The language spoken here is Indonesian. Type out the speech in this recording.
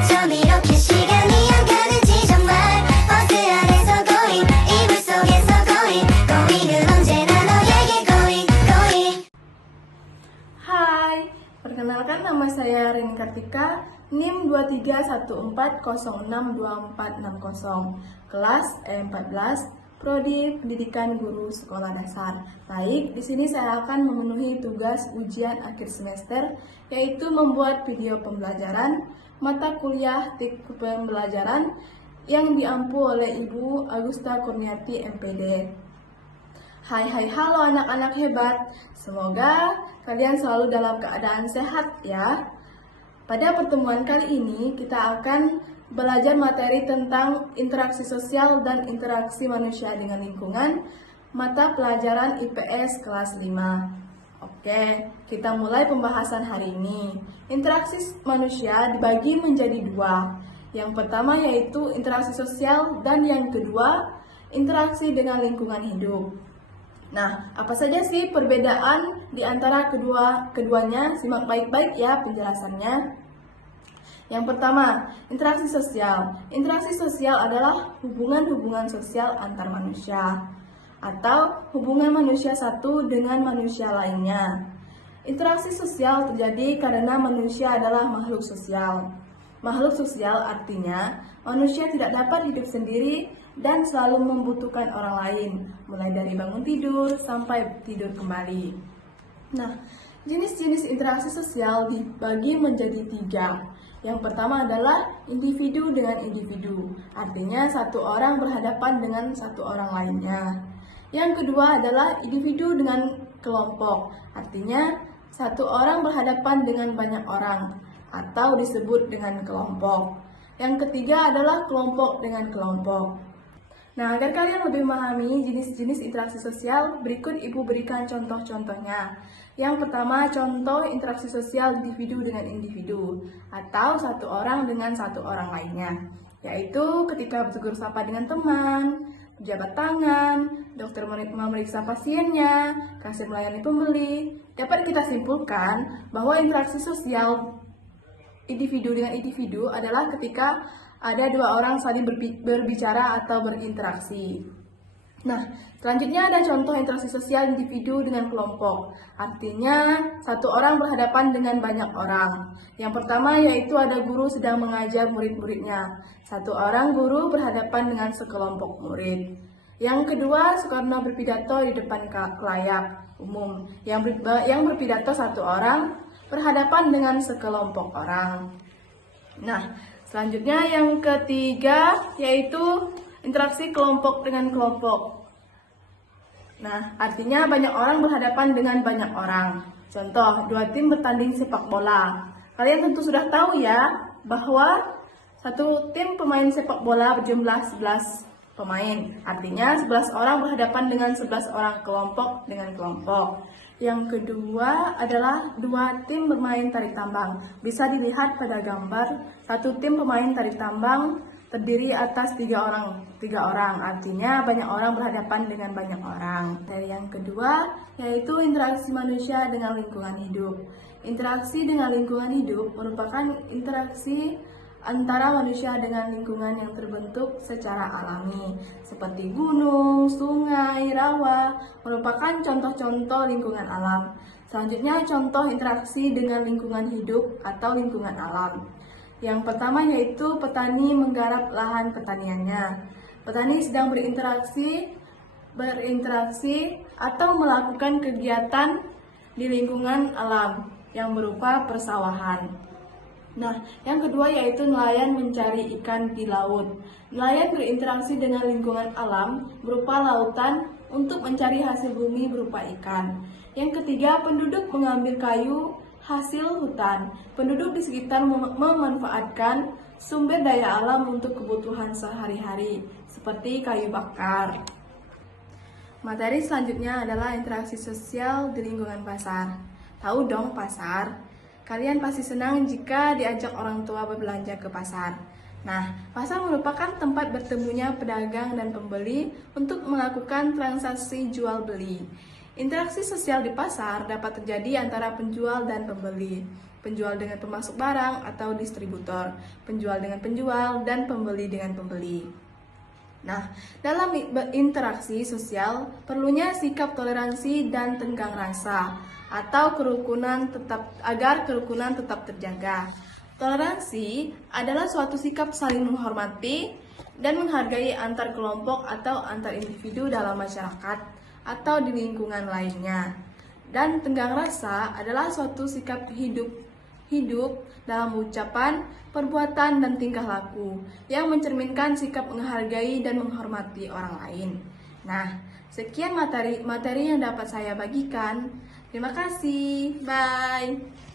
어쩜 이렇게 시간이 안 가는지 정말 버스 안에서 going 이불 속에서 going은 언제나 너에게 going. Hai, perkenalkan nama saya Rin Kartika, NIM 2314062460, kelas E14, Prodi Pendidikan Guru Sekolah Dasar. Baik, di sini saya akan memenuhi tugas ujian akhir semester, yaitu membuat video pembelajaran mata kuliah teknik pembelajaran yang diampu oleh Ibu Agusta Kurniati MPD. Halo anak-anak hebat, semoga kalian selalu dalam keadaan sehat ya. Pada pertemuan kali ini kita akan belajar materi tentang interaksi sosial dan interaksi manusia dengan lingkungan, mata pelajaran IPS kelas 5. Oke, kita mulai pembahasan hari ini. Interaksi manusia dibagi menjadi dua. Yang pertama yaitu interaksi sosial dan yang kedua interaksi dengan lingkungan hidup. Nah, apa saja sih perbedaan di antara keduanya? Simak baik-baik ya penjelasannya. Yang pertama, interaksi sosial. Interaksi sosial adalah hubungan-hubungan sosial antar manusia atau hubungan manusia satu dengan manusia lainnya. Interaksi sosial terjadi karena manusia adalah makhluk sosial. Makhluk sosial artinya manusia tidak dapat hidup sendiri dan selalu membutuhkan orang lain, mulai dari bangun tidur sampai tidur kembali. Nah, jenis-jenis interaksi sosial dibagi menjadi tiga. Yang pertama adalah individu dengan individu, artinya satu orang berhadapan dengan satu orang lainnya. Yang kedua adalah individu dengan kelompok, artinya satu orang berhadapan dengan banyak orang, atau disebut dengan kelompok. Yang ketiga adalah kelompok dengan kelompok. Nah, agar kalian lebih memahami jenis-jenis interaksi sosial, berikut Ibu berikan contoh-contohnya. Yang pertama, contoh interaksi sosial individu dengan individu, atau satu orang dengan satu orang lainnya, yaitu ketika bertegur sapa dengan teman, jabat tangan, dokter memeriksa pasiennya, kasir melayani pembeli. Dapat kita simpulkan bahwa interaksi sosial individu dengan individu adalah ketika ada dua orang saling berbicara atau berinteraksi. Nah, selanjutnya ada contoh interaksi sosial individu dengan kelompok. Artinya, satu orang berhadapan dengan banyak orang. Yang pertama yaitu ada guru sedang mengajar murid-muridnya. Satu orang guru berhadapan dengan sekelompok murid. Yang kedua, Soekarno berpidato di depan khalayak umum. Yang berpidato satu orang berhadapan dengan sekelompok orang. Nah, selanjutnya yang ketiga yaitu interaksi kelompok dengan kelompok. Nah, artinya banyak orang berhadapan dengan banyak orang. Contoh, dua tim bertanding sepak bola. Kalian tentu sudah tahu ya bahwa satu tim pemain sepak bola berjumlah 11 pemain. Artinya 11 orang berhadapan dengan 11 orang kelompok dengan kelompok. Yang kedua adalah dua tim bermain tarik tambang. Bisa dilihat pada gambar, satu tim pemain tarik tambang terdiri atas tiga orang, artinya banyak orang berhadapan dengan banyak orang. Dan yang kedua yaitu interaksi manusia dengan lingkungan hidup. Interaksi dengan lingkungan hidup merupakan interaksi antara manusia dengan lingkungan yang terbentuk secara alami, seperti gunung, sungai, rawa, merupakan contoh-contoh lingkungan alam. Selanjutnya contoh interaksi dengan lingkungan hidup atau lingkungan alam. Yang pertama yaitu petani menggarap lahan pertaniannya. Petani sedang berinteraksi atau melakukan kegiatan di lingkungan alam yang berupa persawahan. Nah, yang kedua yaitu nelayan mencari ikan di laut. Nelayan berinteraksi dengan lingkungan alam berupa lautan untuk mencari hasil bumi berupa ikan. Yang ketiga, penduduk mengambil kayu hasil hutan. Penduduk di sekitar memanfaatkan sumber daya alam untuk kebutuhan sehari-hari, seperti kayu bakar. Materi selanjutnya adalah interaksi sosial di lingkungan pasar. Tahu dong pasar? Kalian pasti senang jika diajak orang tua berbelanja ke pasar. Nah, pasar merupakan tempat bertemunya pedagang dan pembeli untuk melakukan transaksi jual beli. Interaksi sosial di pasar dapat terjadi antara penjual dan pembeli. penjual dengan pemasok barang atau distributor, penjual dengan penjual, dan pembeli dengan pembeli. Nah, dalam berinteraksi sosial, perlunya sikap toleransi dan tenggang rasa atau agar kerukunan tetap terjaga. Toleransi adalah suatu sikap saling menghormati dan menghargai antar kelompok atau antar individu dalam masyarakat atau di lingkungan lainnya. Dan tenggang rasa adalah suatu sikap hidup dalam ucapan, perbuatan, dan tingkah laku yang mencerminkan sikap menghargai dan menghormati orang lain. Nah, sekian materi yang dapat saya bagikan. Terima kasih. Bye.